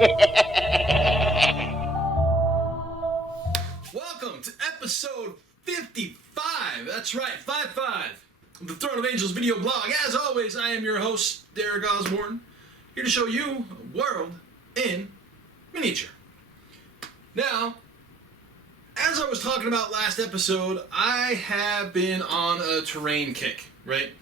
Welcome to episode 55. That's right, 55 of the Throne of Angels video blog. As always, I am your host, Derek Osborne, here to show you a world in miniature. Now, as I was talking about last episode, I have been on a terrain kick, right?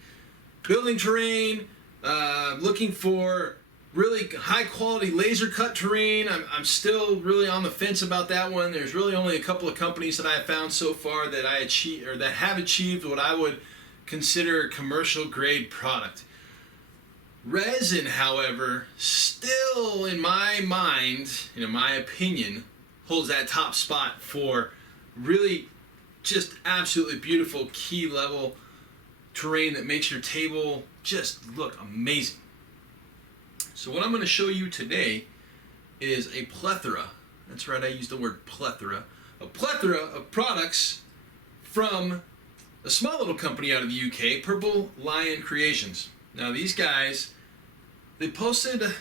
Building terrain, looking for really high quality laser cut terrain. I'm still really on the fence about that one. There's really only a couple of companies that I have found so far that have achieved what I would consider a commercial grade product. Resin, however, still in my mind, in my opinion, holds that top spot for really just absolutely beautiful key level terrain that makes your table just look amazing. So what I'm going to show you today is a plethora, that's right, I used the word plethora, a plethora of products from a small little company out of the UK, Purple Lion Creations. Now these guys, they posted a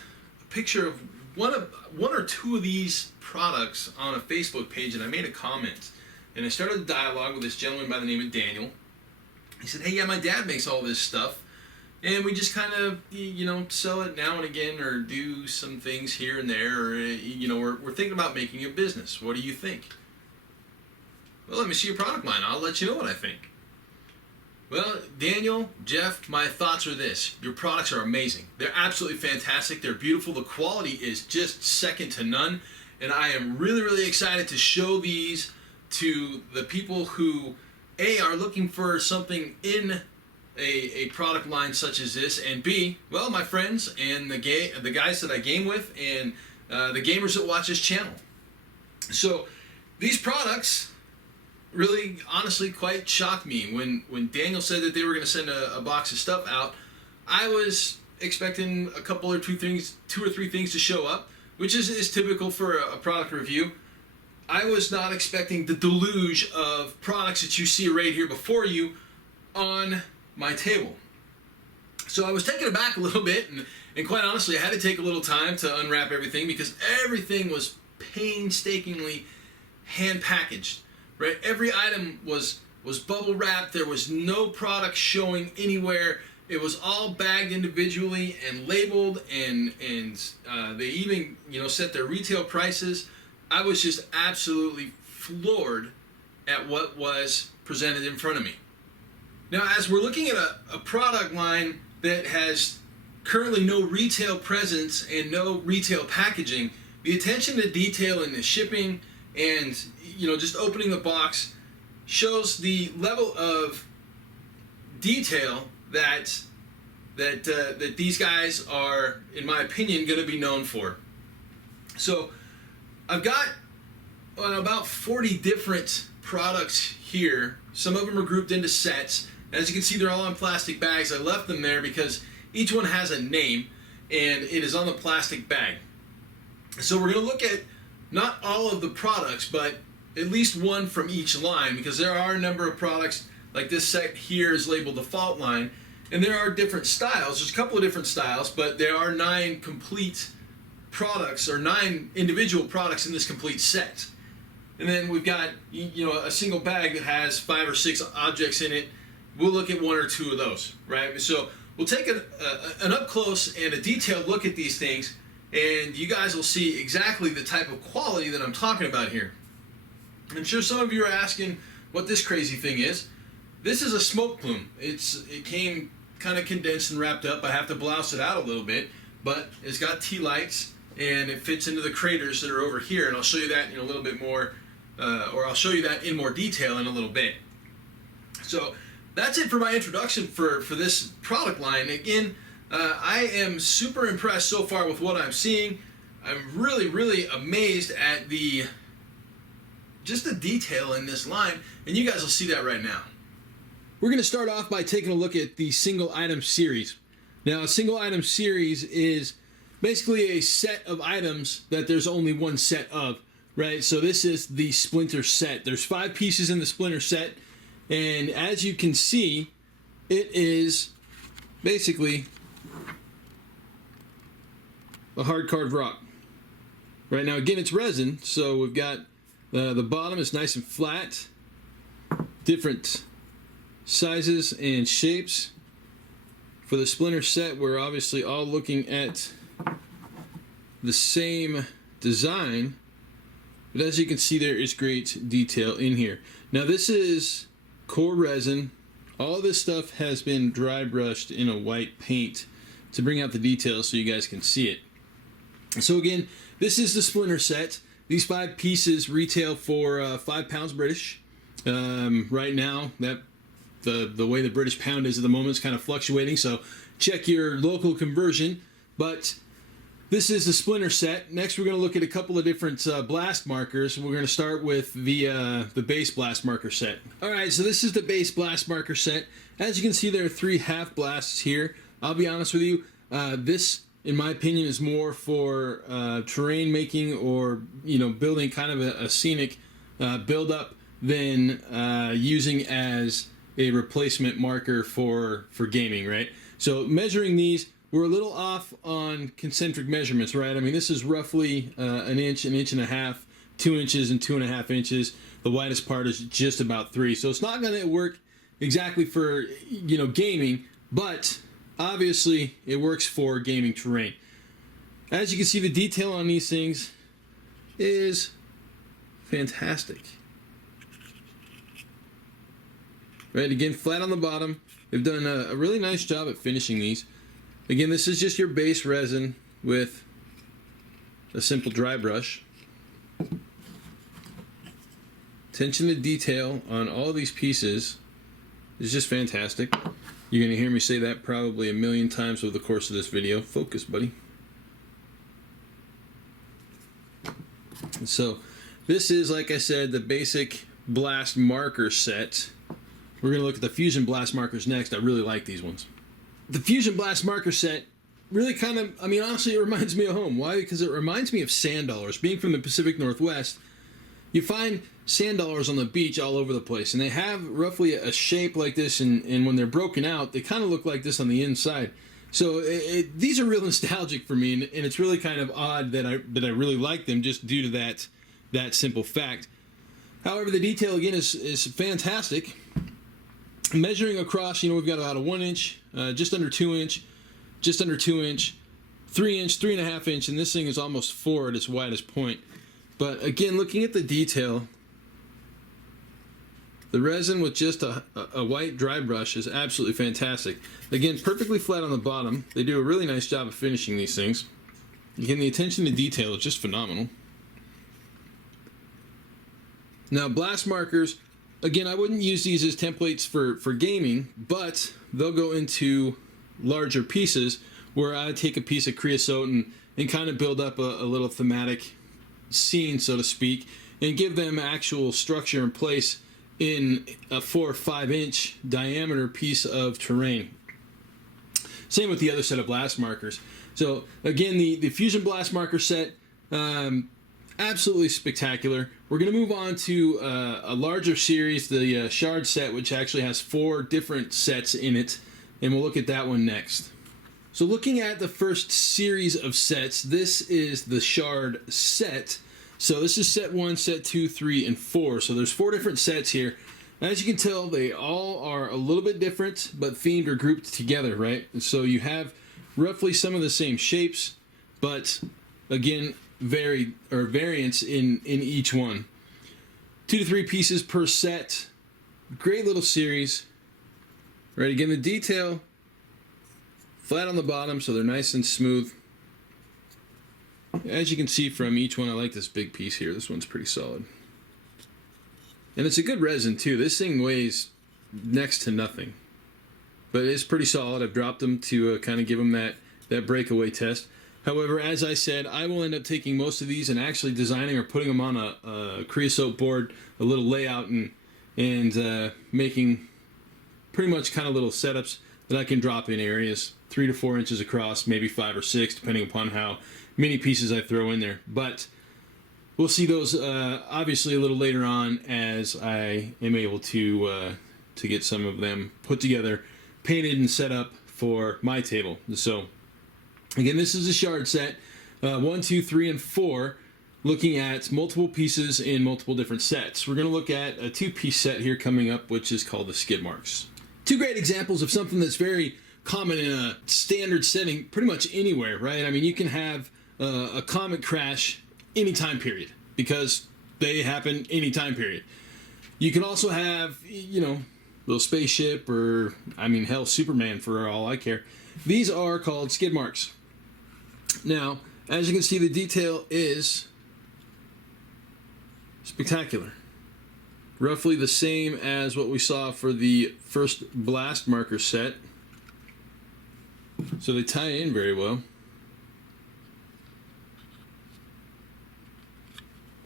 picture of one or two of these products on a Facebook page, and I made a comment. And I started a dialogue with this gentleman by the name of Daniel. He said, hey, yeah, my dad makes all this stuff, and we just kind of, sell it now and again, or do some things here and there, or, we're thinking about making a business. What do you think? Well, let me see your product line. I'll let you know what I think. Well, Daniel, Jeff, my thoughts are this. Your products are amazing. They're absolutely fantastic. They're beautiful. The quality is just second to none. And I am really, really excited to show these to the people who, A, are looking for something in a product line such as this, and B, well, my friends and the guys that I game with, and the gamers that watch this channel. So these products really, honestly, quite shocked me. When Daniel said that they were going to send a box of stuff out, I was expecting a couple or two or three things to show up, which is typical for a product review. I was not expecting the deluge of products that you see right here before you on my table. So I was taken aback a little bit, and quite honestly, I had to take a little time to unwrap everything because everything was painstakingly hand packaged. Right, every item was bubble wrapped. There was no product showing anywhere. It was all bagged individually and labeled, and they even set their retail prices. I was just absolutely floored at what was presented in front of me. Now, as we're looking at a product line that has currently no retail presence and no retail packaging, the attention to detail in the shipping and just opening the box shows the level of detail that these guys are, in my opinion, going to be known for. So I've got about 40 different products here. Some of them are grouped into sets. As you can see, they're all in plastic bags. I left them there because each one has a name, and it is on the plastic bag. So we're going to look at not all of the products, but at least one from each line, because there are a number of products, like this set here is labeled default line, and there are different styles. There's a couple of different styles, but there are 9 complete products, or 9 individual products in this complete set. And then we've got a single bag that has 5 or 6 objects in it. We'll look at 1 or 2 of those, right? So we'll take an up close and a detailed look at these things, and you guys will see exactly the type of quality that I'm talking about here. I'm sure some of you are asking what this crazy thing is. This is a smoke plume. It came kind of condensed and wrapped up. I have to blouse it out a little bit, but it's got tea lights, and it fits into the craters that are over here, and I'll show you that in a little bit more, or I'll show you that in more detail in a little bit. So that's it for my introduction for this product line. Again, I am super impressed so far with what I'm seeing. I'm really, really amazed at just the detail in this line, and you guys will see that right now. We're going to start off by taking a look at the single item series. Now, a single item series is basically a set of items that there's only one set of, right? So this is the Splinter Set. There's 5 pieces in the Splinter Set, and as you can see, it is basically a hard carved rock. Right now, again, it's resin, so we've got the bottom is nice and flat, different sizes and shapes. For the Splinter Set, we're obviously all looking at the same design, but as you can see, there is great detail in here. Now, this is core resin. All this stuff has been dry brushed in a white paint to bring out the details so you guys can see it. So again, this is the Splinter Set. These 5 pieces retail for £5 British. Right now, that the way the British pound is at the moment is kind of fluctuating, so check your local conversion. But this is the Splinter Set. Next, we're going to look at a couple of different blast markers. We're going to start with the base blast marker set. All right, so this is the base blast marker set. As you can see, there are 3 half blasts here. I'll be honest with you, this, in my opinion, is more for terrain making or building kind of a scenic build-up than using as a replacement marker for gaming, right? So measuring these, we're a little off on concentric measurements, right? I mean, this is roughly an inch and a half, 2 inches and 2.5 inches. The widest part is just about 3. So it's not going to work exactly for gaming, but obviously it works for gaming terrain. As you can see, the detail on these things is fantastic. Right, again, flat on the bottom. They've done a really nice job at finishing these. Again, this is just your base resin with a simple dry brush. Attention to detail on all these pieces is just fantastic. You're going to hear me say that probably a million times over the course of this video. Focus, buddy. So, this is, like I said, the basic blast marker set. We're going to look at the Fusion blast markers next. I really like these ones. The Fusion blast marker set really kind of, honestly, it reminds me of home. Why? Because it reminds me of sand dollars. Being from the Pacific Northwest, you find sand dollars on the beach all over the place, and they have roughly a shape like this, and when they're broken out, they kind of look like this on the inside. So these are real nostalgic for me, and it's really kind of odd that I really like them just due to that simple fact. However, the detail again is fantastic. Measuring across, we've got about a 1 inch, just under 2 inch, just under 2 inch, 3 inch, 3.5 inch, and this thing is almost 4 at its widest point. But again, looking at the detail, the resin with just a white dry brush is absolutely fantastic. Again, perfectly flat on the bottom. They do a really nice job of finishing these things. Again, the attention to detail is just phenomenal. Now, blast markers, again, I wouldn't use these as templates for gaming, but they'll go into larger pieces where I take a piece of creosote and kind of build up a little thematic scene, so to speak, and give them actual structure and place in a 4 or 5 inch diameter piece of terrain. Same with the other set of blast markers. So again, the Fusion blast marker set, absolutely spectacular. We're going to move on to a larger series, the Shard set, which actually has 4 different sets in it, and we'll look at that one next. So looking at the first series of sets, this is the Shard set. So this is set 1, set 2, 3, and 4. So there's 4 different sets here. As you can tell, they all are a little bit different, but themed or grouped together, right? And so you have roughly some of the same shapes, but again, variants in each one. 2 to 3 pieces per set. Great little series. Right, again, the detail flat on the bottom, so they're nice and smooth. As you can see from each one, I like this big piece here. This one's pretty solid. And it's a good resin too. This thing weighs next to nothing. But it's pretty solid. I've dropped them to kind of give them that breakaway test. However, as I said, I will end up taking most of these and actually designing or putting them on a creosote board, a little layout, and making pretty much kind of little setups that I can drop in areas 3 to 4 inches across, maybe 5 or 6, depending upon how many pieces I throw in there. But we'll see those obviously a little later on as I am able to get some of them put together, painted, and set up for my table. So again, this is a Shard set, 1, 2, 3, and 4. looking at multiple pieces in multiple different sets. We're going to look at a 2-piece set here coming up, which is called the Skidmarks. 2 great examples of something that's very common in a standard setting pretty much anywhere, right? I mean, you can have a comet crash any time period because they happen any time period. You can also have, you know, little spaceship or, I mean, hell, Superman for all I care. These are called Skidmarks. Now, as you can see, the detail is spectacular. Roughly the same as what we saw for the first blast marker set. So they tie in very well.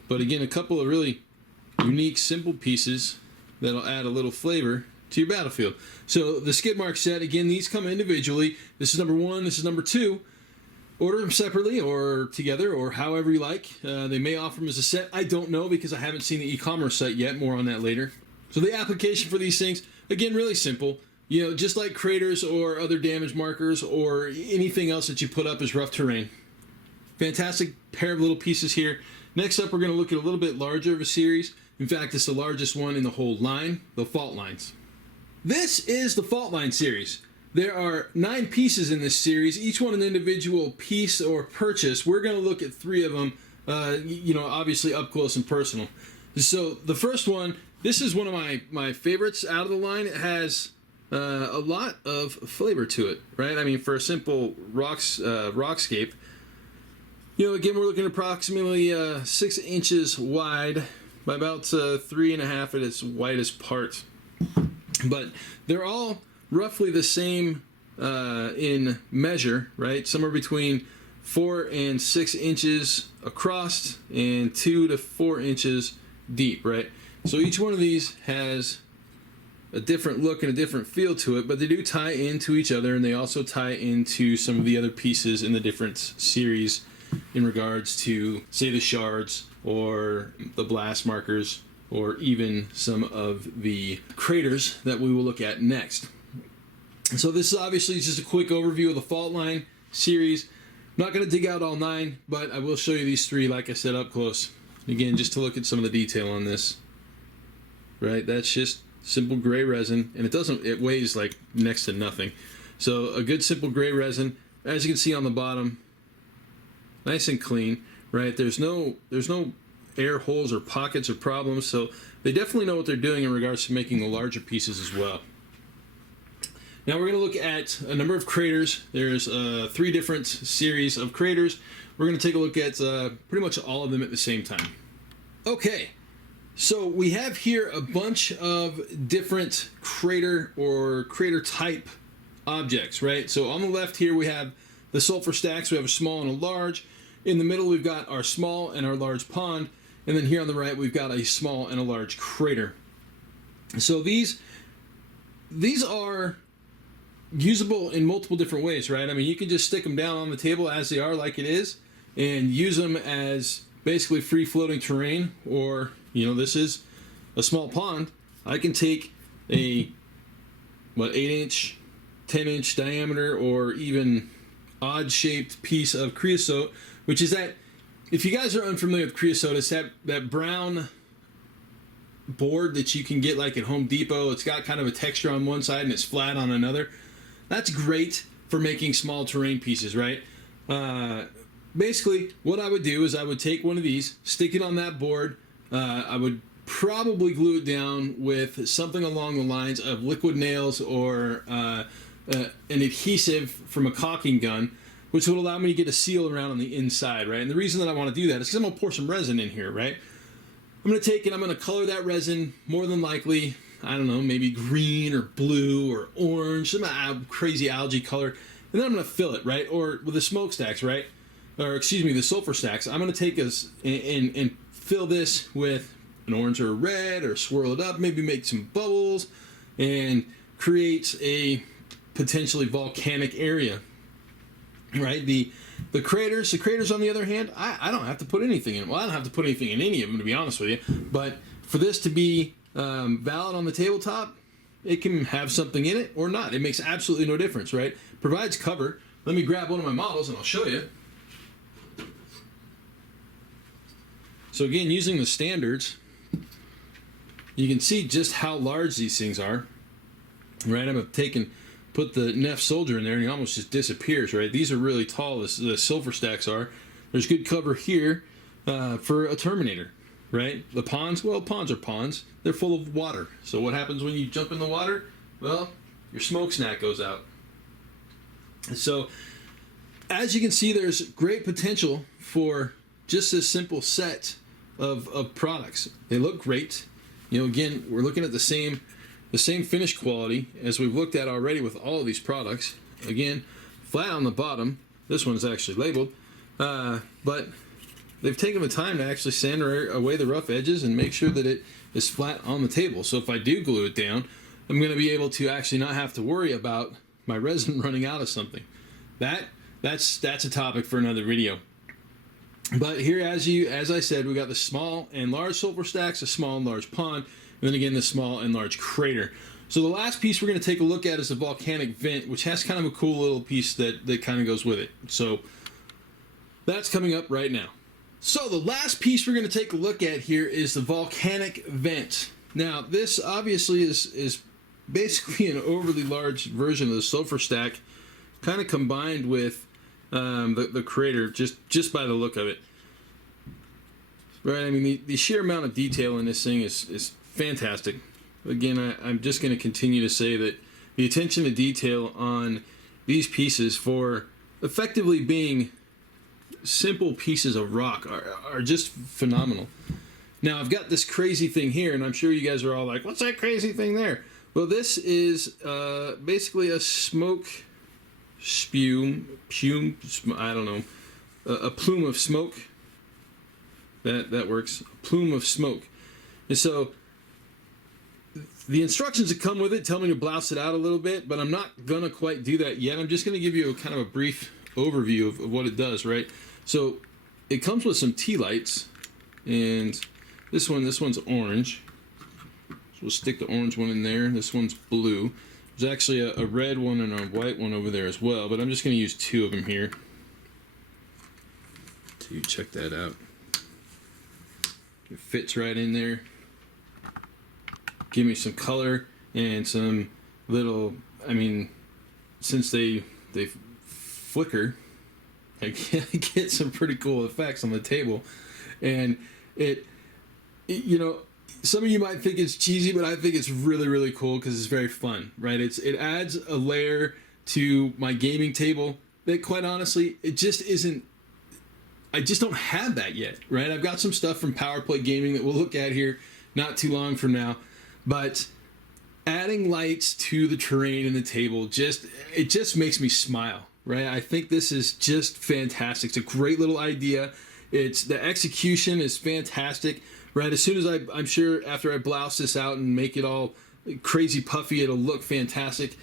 But again, a couple of really unique, simple pieces that'll add a little flavor to your battlefield. So the Skidmark set, again, these come individually. This is number 1, this is number 2. Order them separately or together or however you like. They may offer them as a set. I don't know because I haven't seen the e-commerce site yet. More on that later. So the application for these things, again, really simple. You know, just like craters or other damage markers or anything else that you put up as rough terrain. Fantastic pair of little pieces here. Next up, we're going to look at a little bit larger of a series. In fact, it's the largest one in the whole line, the fault lines. This is the fault line series. There are 9 pieces in this series, each one an individual piece or purchase. We're going to look at 3 of them, you know, obviously up close and personal. So the first one, this is one of my favorites out of the line. It has a lot of flavor to it, right? I mean, for a simple rockscape, you know, again, we're looking at approximately 6 inches wide by about 3.5 at its widest part. But they're all roughly the same in measure, right? Somewhere between 4 and 6 inches across and 2 to 4 inches deep, right? So each one of these has a different look and a different feel to it, but they do tie into each other, and they also tie into some of the other pieces in the different series in regards to, say, the shards or the blast markers or even some of the craters that we will look at next. So this is obviously just a quick overview of the fault line series. I'm not going to dig out all 9, but I will show you these 3, like I said, up close. Again, just to look at some of the detail on this. Right, that's just simple gray resin, and it weighs like next to nothing. So a good simple gray resin, as you can see on the bottom, nice and clean, right? There's no air holes or pockets or problems, so they definitely know what they're doing in regards to making the larger pieces as well. Now we're going to look at a number of craters. There's 3 different series of craters. We're going to take a look at pretty much all of them at the same time. Okay, so we have here a bunch of different crater or crater type objects, right? So on the left here we have the sulfur stacks. We have a small and a large. In the middle we've got our small and our large pond. And then here on the right we've got a small and a large crater. So these are usable in multiple different ways, right? I mean, you can just stick them down on the table as they are, like it is, and use them as basically free floating terrain. Or, you know, this is a small pond. I can take a 8-inch, 10-inch diameter, or even odd-shaped piece of creosote, which is that, if you guys are unfamiliar with creosote, it's that brown board that you can get like at Home Depot. It's got kind of a texture on one side and it's flat on another. That's great for making small terrain pieces, right? Basically, what I would do is I would take one of these, stick it on that board. I would probably glue it down with something along the lines of liquid nails or an adhesive from a caulking gun, which would allow me to get a seal around on the inside, right? And the reason that I want to do that is because I'm going to pour some resin in here, right? I'm going to take it, I'm going to color that resin, more than likely, I don't know, maybe green or blue or orange, some crazy algae color, and then I'm going to fill it, right? Or with the smokestacks, right? Or excuse me, the sulfur stacks. I'm going to take this and fill this with an orange or a red, or swirl it up, maybe make some bubbles, and create a potentially volcanic area. Right, the craters on the other hand, I don't have to put anything in. Well, I don't have to put anything in any of them, to be honest with you. But for this to be valid on the tabletop, it can have something in it or not. It makes absolutely no difference, right? Provides cover. Let me grab one of my models and I'll show you. So again, using the standards, you can see just how large these things are. Right, put the Neff Soldier in there, and he almost just disappears. Right, these are really tall. The silver stacks are. There's good cover here for a Terminator. Right, the ponds. Well, ponds are ponds. They're full of water. So what happens when you jump in the water? Well, your smoke snack goes out. So, as you can see, there's great potential for just this simple set of products. They look great. You know, again, we're looking at the same finish quality as we've looked at already with all of these products. Again, flat on the bottom. This one's actually labeled, but they've taken the time to actually sand away the rough edges and make sure that it is flat on the table. So if I do glue it down, I'm going to be able to actually not have to worry about my resin running out of something. That's a topic for another video. But here, as I said, we got the small and large sulfur stacks, a small and large pond, and then again the small and large crater. So the last piece we're going to take a look at is the volcanic vent, which has kind of a cool little piece that kind of goes with it. So that's coming up right now. So the last piece we're going to take a look at here is the volcanic vent. Now this obviously is basically an overly large version of the sulfur stack, kind of combined with the crater, just by the look of it. Right, I mean the sheer amount of detail in this thing is fantastic. Again, I'm just going to continue to say that the attention to detail on these pieces, for effectively being simple pieces of rock, are just phenomenal. Now I've got this crazy thing here, and I'm sure you guys are all like, what's that crazy thing there? Well, this is basically a smoke spume, I don't know, a plume of smoke. That works. A plume of smoke. And so the instructions that come with it tell me to blouse it out a little bit, but I'm not gonna quite do that yet. I'm just gonna give you a kind of a brief overview of what it does, right? So it comes with some tea lights, and this one's orange. So we'll stick the orange one in there. This one's blue. There's actually a red one and a white one over there as well, but I'm just going to use two of them here. So you check that out. It fits right in there. Give me some color and some little, I mean, since they flicker, I get some pretty cool effects on the table. And it you know, some of you might think it's cheesy, but I think it's really, really cool because it's very fun, right? It adds a layer to my gaming table that, quite honestly, it just isn't. I just don't have that yet, right? I've got some stuff from Power Play Gaming that we'll look at here not too long from now, but adding lights to the terrain and the table just makes me smile, right? I think this is just fantastic. It's a great little idea. The execution is fantastic. Right, as soon as I'm sure after I blouse this out and make it all crazy puffy, it'll look fantastic.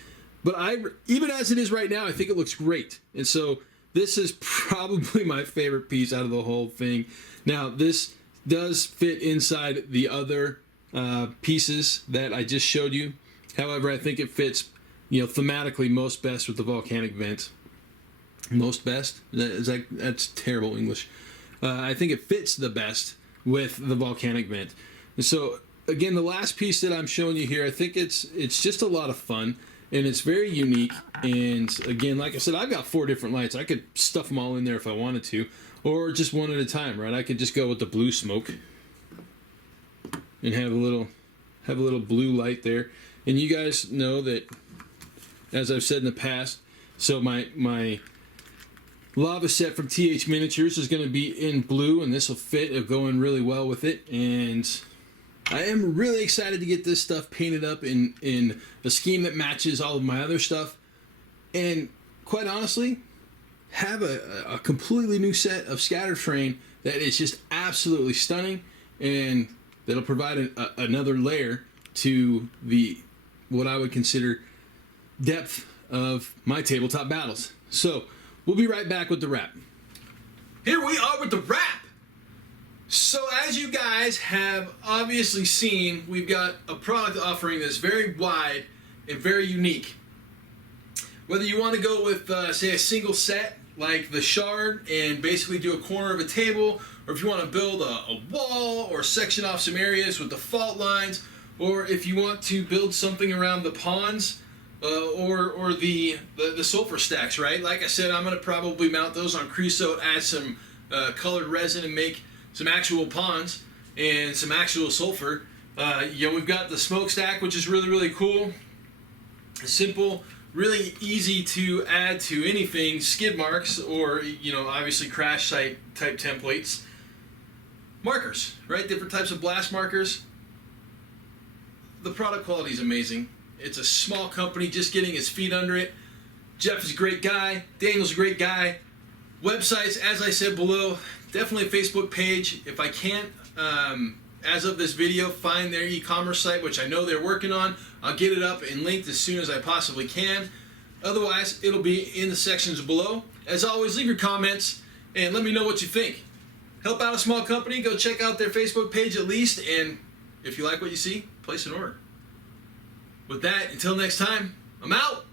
But even as it is right now, I think it looks great. And so this is probably my favorite piece out of the whole thing. Now, this does fit inside the other pieces that I just showed you. However, I think it fits, thematically most best with the volcanic vent. Most best? That's terrible English. I think it fits the best with the volcanic vent. And so again, the last piece that I'm showing you here, I think it's just a lot of fun, and it's very unique. And again, like I said, I've got 4 different lights. I could stuff them all in there if I wanted to, or just one at a time, right? I could just go with the blue smoke and have a little blue light there. And you guys know that, as I've said in the past, so my lava set from TH Miniatures is going to be in blue, and this will fit. It'll go in really well with it, and I am really excited to get this stuff painted up in a scheme that matches all of my other stuff, and quite honestly, have a completely new set of scatter terrain that is just absolutely stunning, and that'll provide another layer to what I would consider depth of my tabletop battles. So we'll be right back with the wrap. Here we are with the wrap. So as you guys have obviously seen, we've got a product offering that's very wide and very unique. Whether you want to go with, say, a single set like the Shard and basically do a corner of a table, or if you want to build a wall or section off some areas with the fault lines, or if you want to build something around the ponds, or the sulfur stacks, right? Like I said, I'm going to probably mount those on creosote, add some colored resin, and make some actual ponds and some actual sulfur. We've got the smokestack, which is really, really cool. Simple, really easy to add to anything, Skidmarks, or, obviously crash site type templates. Markers, right? Different types of blast markers. The product quality is amazing. It's a small company just getting his feet under it. Jeff is a great guy. Daniel's a great guy. Websites, as I said below, definitely a Facebook page. If I can't, as of this video, find their e-commerce site, which I know they're working on, I'll get it up and linked as soon as I possibly can. Otherwise, it'll be in the sections below. As always, leave your comments and let me know what you think. Help out a small company, go check out their Facebook page at least, and if you like what you see, place an order. With that, until next time, I'm out!